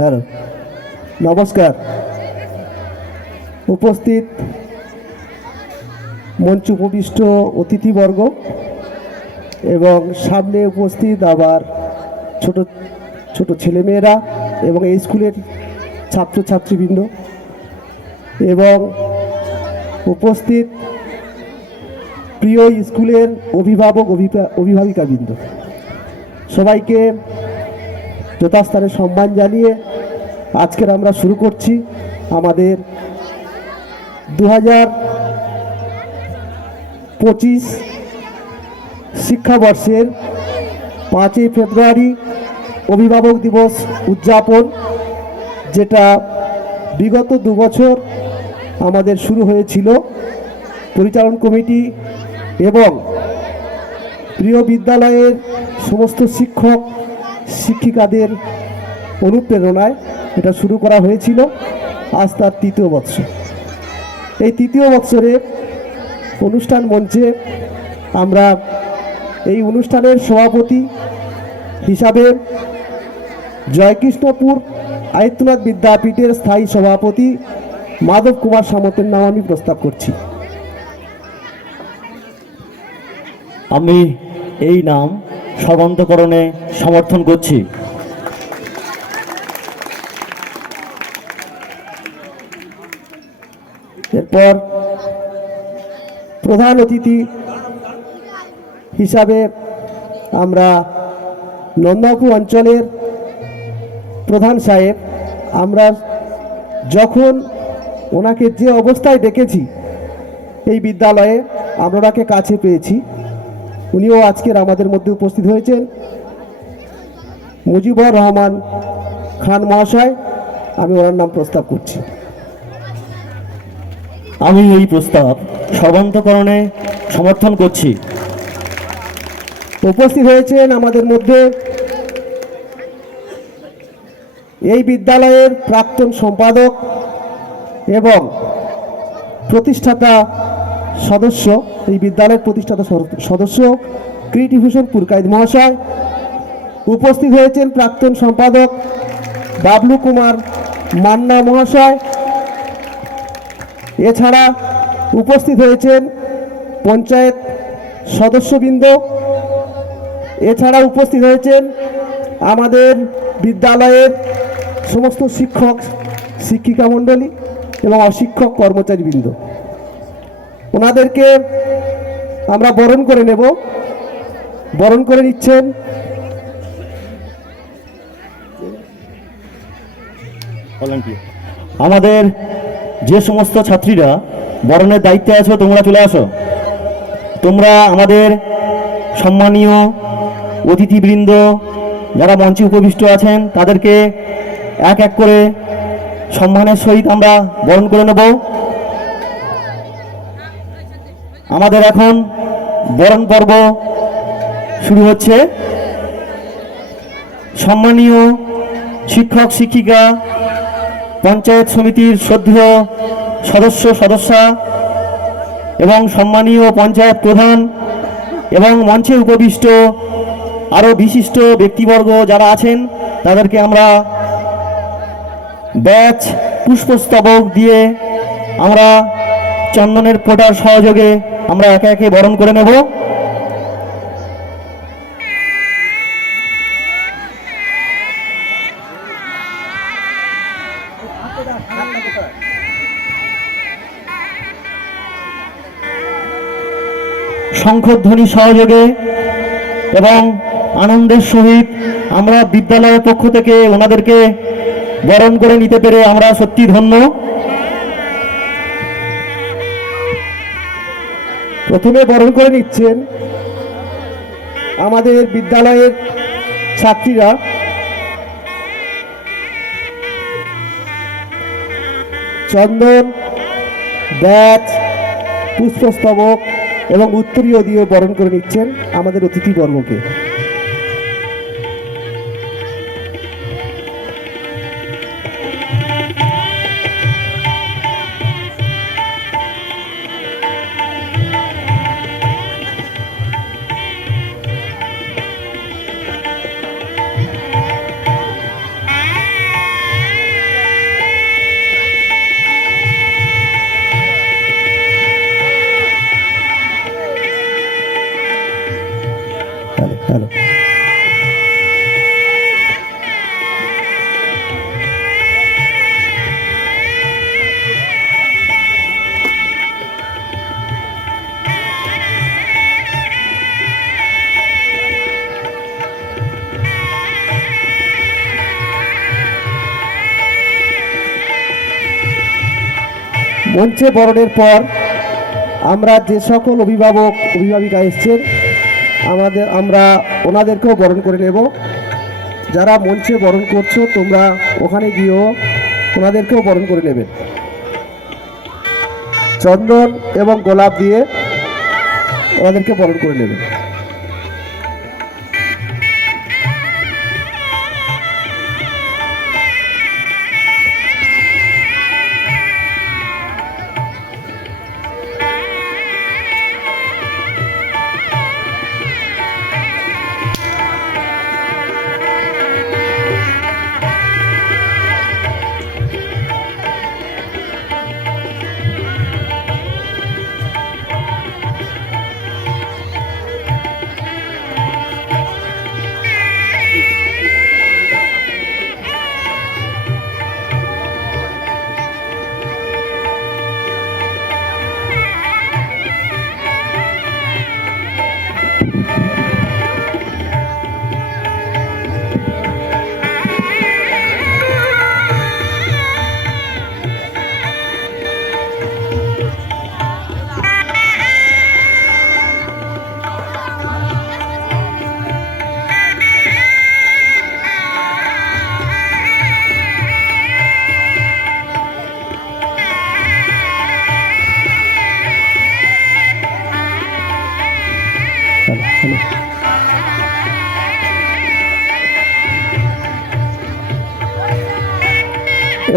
Hello, নমস্কার। উপস্থিত মঞ্চ উপবিষ্ট অতিথিবর্গ এবং সামনে উপস্থিত আবার ছোট ছোট ছেলেমেয়েরা এবং এই স্কুলের ছাত্রছাত্রীবৃন্দ এবং উপস্থিত প্রিয় স্কুলের অভিভাবক অভিভাবিকাবৃন্দ, সবাইকে যথাস্থানে সম্মান জানিয়ে আজকের আমরা শুরু করছি আমাদের 2025 শিক্ষাবর্ষের 5ই ফেব্রুয়ারি অভিভাবক দিবস উদযাপন, যেটা বিগত 2 বছর আমাদের শুরু হয়েছিল পরিচালন কমিটি এবং প্রিয় বিদ্যালয়ের সমস্ত শিক্ষক শিক্ষিকাদের অনুপ্রেরণায় এটা শুরু করা হয়েছিল। আজ তার 3য় বৎসর। এই 3য় বৎসরে অনুষ্ঠান মঞ্চে আমরা এই অনুষ্ঠানের সভাপতি হিসাবে জয়কৃষ্ণপুর আদিত্যনাথ বিদ্যাপীঠের স্থায়ী সভাপতি মাধব কুমার সামন্তের নাম আমি প্রস্তাব করছি। আমি এই নাম সর্বান্তকরণে সমর্থন করছি। এরপর প্রধান অতিথি হিসাবে আমরা নন্দপুর অঞ্চলের প্রধান সাহেব, আমরা যখন ওনাকে যে অবস্থায় ডেকেছি এই বিদ্যালয়ে আমরা ওনাকে কাছে পেয়েছি, উনিও আজকের আমাদের মধ্যে উপস্থিত হয়েছেন। মুজিবুর রহমান খান মহাশয়, আমি ওনার নাম প্রস্তাব করছি। আমি এই প্রস্তাব সর্বান্তকরণে সমর্থন করছি। উপস্থিত হয়েছেন আমাদের মধ্যে এই বিদ্যালয়ের প্রাক্তন সম্পাদক এবং প্রতিষ্ঠাতা সদস্য, এই বিদ্যালয়ের প্রতিষ্ঠাতা সদস্য কৃতিভূষণ পুরকায়েত মহাশয়। উপস্থিত হয়েছেন প্রাক্তন সম্পাদক বাবলু কুমার মান্না মহাশয়। এছাড়া উপস্থিত হয়েছেন পঞ্চায়েত সদস্যবৃন্দ। এছাড়া উপস্থিত হয়েছেন আমাদের বিদ্যালয়ের সমস্ত শিক্ষক শিক্ষিকা মণ্ডলী এবং অশিক্ষক কর্মচারীবৃন্দ। ওনাদেরকে আমরা বরণ করে নেব। বরণ করে নিচ্ছেন আমাদের যে সমস্ত ছাত্রীরা বরণের দায়িত্বে আছো, তোমরা চলে আসো। তোমরা আমাদের সম্মানীয় অতিথিবৃন্দ যারা মঞ্চে উপবিষ্ট আছেন তাদেরকে এক এক করে সম্মানের সহিত আমরা বরণ করে নেব। আমাদের এখন বরণ পর্ব শুরু হচ্ছে। সম্মানীয় শিক্ষক শিক্ষিকা, পঞ্চায়েত সমিতির শ্রদ্ধেয় সদস্যা এবং সম্মানীয় পঞ্চায়েত প্রধান এবং মঞ্চে উপবিষ্ট আরও বিশিষ্ট ব্যক্তিবর্গ যারা আছেন তাদেরকে আমরা ব্যাচ পুষ্পস্তবক দিয়ে আমরা চন্দনের ফোঁটার সহযোগে আমরা একে একে বরণ করে নেব। শঙ্খধ্বনি সহযোগে এবং আনন্দের সহিত আমরা বিদ্যালয়ের পক্ষ থেকে ওনাদেরকে বরণ করে নিতে পেরে আমরা সত্যি ধন্য। প্রথমে বরণ করে নিচ্ছেন আমাদের বিদ্যালয়ের ছাত্রীরা। চন্দন, ব্যাচ, পুষ্পস্তবক এবং উত্তরীয় দিয়ে বরণ করে নিচ্ছেন আমাদের অতিথিবর্গকে। ভালো। মঞ্চে বরণের পর আমরা যে সকল অভিভাবক অভিভাবিকা এসছেন আমরা ওনাদেরকেও বরণ করে নেব। যারা মঞ্চে বরণ করছো তোমরা ওখানে গিয়েও ওনাদেরকেও বরণ করে নেবে। চন্দন এবং গোলাপ দিয়ে ওনাদেরকে বরণ করে নেবে।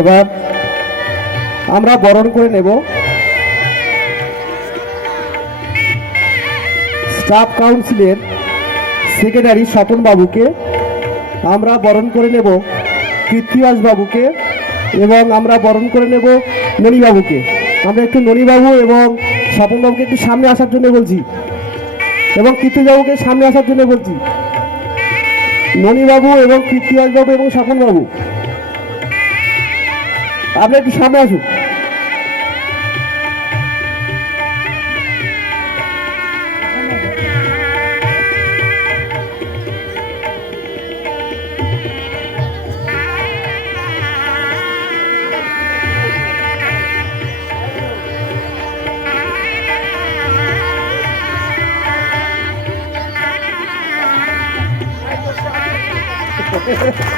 এবার আমরা বরণ করে নেব স্টাফ কাউন্সিলের সেক্রেটারি স্বপন বাবুকে, আমরা বরণ করে নেব কৃত্তিবাস বাবুকে এবং আমরা বরণ করে নেব ননীবাবুকে। আমরা একটু ননীবাবু এবং স্বপন বাবুকে একটু সামনে আসার জন্য বলছি এবং কৃত্তিবাবুকে সামনে আসার জন্য বলছি। ননীবাবু এবং কৃত্তিবাস বাবু এবং স্বপন বাবু আপনি একটু সামনে আসুন।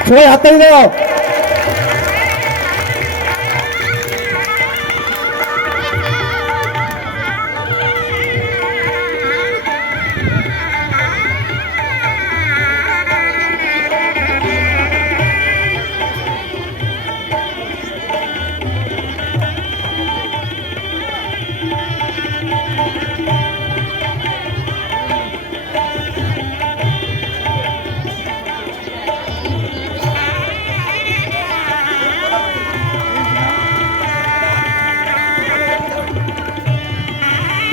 সবাই হাততালি দাও।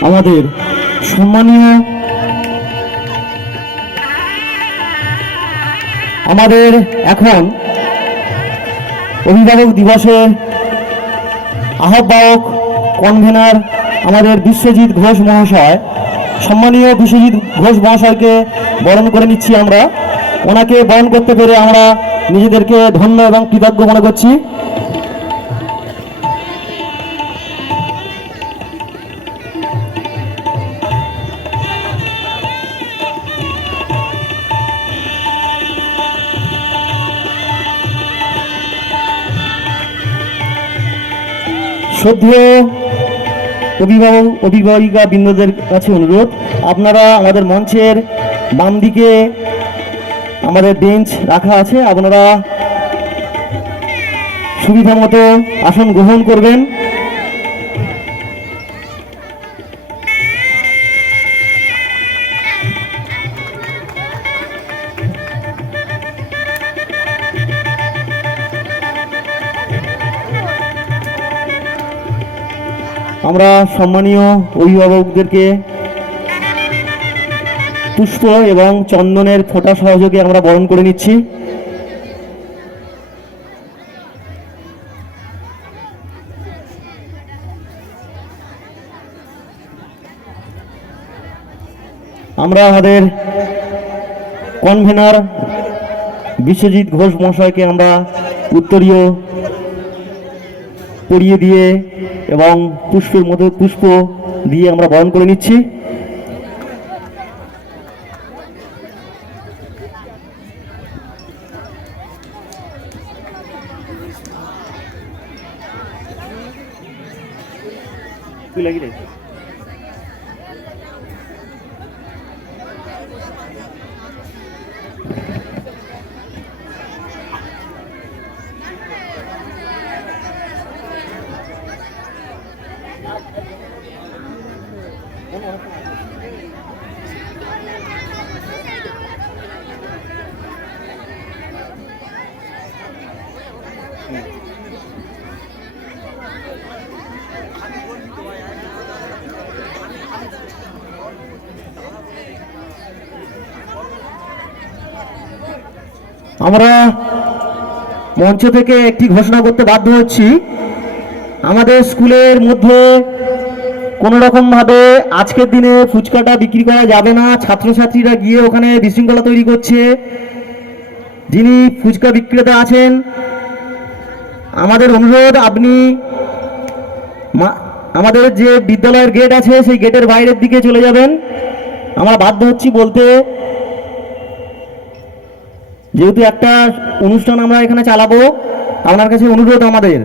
আমাদের সম্মানীয় আমাদের এখন অভিভাবক দিবসের আহ্বায়ক কনভেনার আমাদের বিশ্বজিৎ ঘোষ মহাশয়, সম্মানীয় বিশ্বজিৎ ঘোষ মহাশয়কে বরণ করে নিচ্ছি আমরা। ওনাকে বরণ করতে পেরে আমরা নিজেদেরকে ধন্য এবং কৃতজ্ঞ মনে করছি। শ্রদ্ধেয় অভিভাবক অভিভাবিকা বৃন্দদের কাছে অনুরোধ, আপনারা আমাদের মঞ্চের বাম দিকে আমাদের বেঞ্চ রাখা আছে, আপনারা সুবিধা মতো আসন গ্রহণ করবেন। আমরা সম্মানীয় অভিভাবকদেরকে পুষ্প এবং চন্দনের ফোঁটা সহযোগে আমরা বরণ করে নিচ্ছি। আমরা আমাদের কনভেনার বিশ্বজিৎ ঘোষ মহাশয়কে আমরা উত্তরীয় পরিয়ে দিয়ে এবং পুষ্পের মধ্যে পুষ্প দিয়ে আমরা বরণ করে নিচ্ছি। আমরা মঞ্চ থেকে একটি ঘোষণা করতে বাধ্য হচ্ছি, আমাদের স্কুলের মধ্যে কোনো রকমভাবে আজকের দিনে ফুচকাটা বিক্রি করা যাবে না। ছাত্রছাত্রীরা গিয়ে ওখানে বিশৃঙ্খলা তৈরি করছে। যিনি ফুচকা বিক্রেতা আছেন, আমাদের অনুরোধ আপনি আমাদের যে বিদ্যালয়ের গেট আছে সেই গেটের বাইরের দিকে চলে যাবেন। আমরা বাধ্য হচ্ছি বলতে, যেহেতু একটা অনুষ্ঠান আমরা এখানে চালাবো, আপনার কাছে অনুরোধ আমাদের।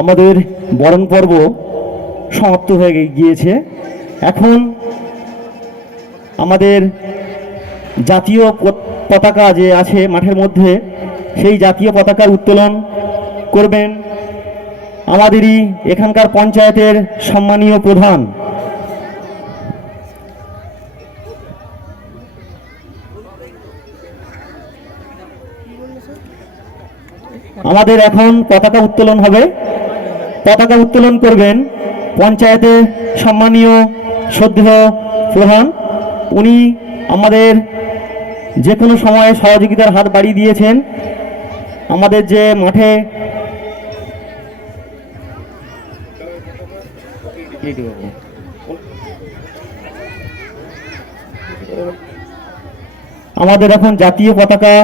আমাদের বরণ পর্ব সমাপ্ত হয়ে গিয়েছে। এখন আমাদের জাতীয় পতাকা যে আছে মাঠের মধ্যে, সেই জাতীয় পতাকার উত্তোলন করবেন আমাদেরই এখানকার পঞ্চায়েতের সম্মানীয় প্রধান। আমাদের এখন পতাকা উত্তোলন হবে। পতাকা উত্তোলন করবেন পঞ্চায়েতের সম্মানীয় শ্রদ্ধেয় প্রধান। উনি আমাদের যে কোনো সময়ে সহযোগিতার হাত বাড়িয়ে দিয়েছেন। আমাদের যে মাঠে আমাদের এখন জাতীয় পতাকা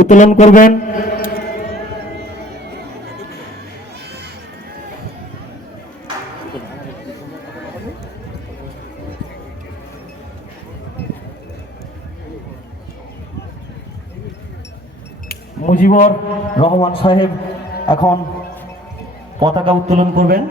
উত্তোলন করবেন। মুজিবুর রহমান সাহেব এখন পতাকা উত্তোলন করবেন।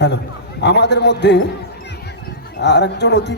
হ্যালো, আমাদের মধ্যে আরেকজন অতিথি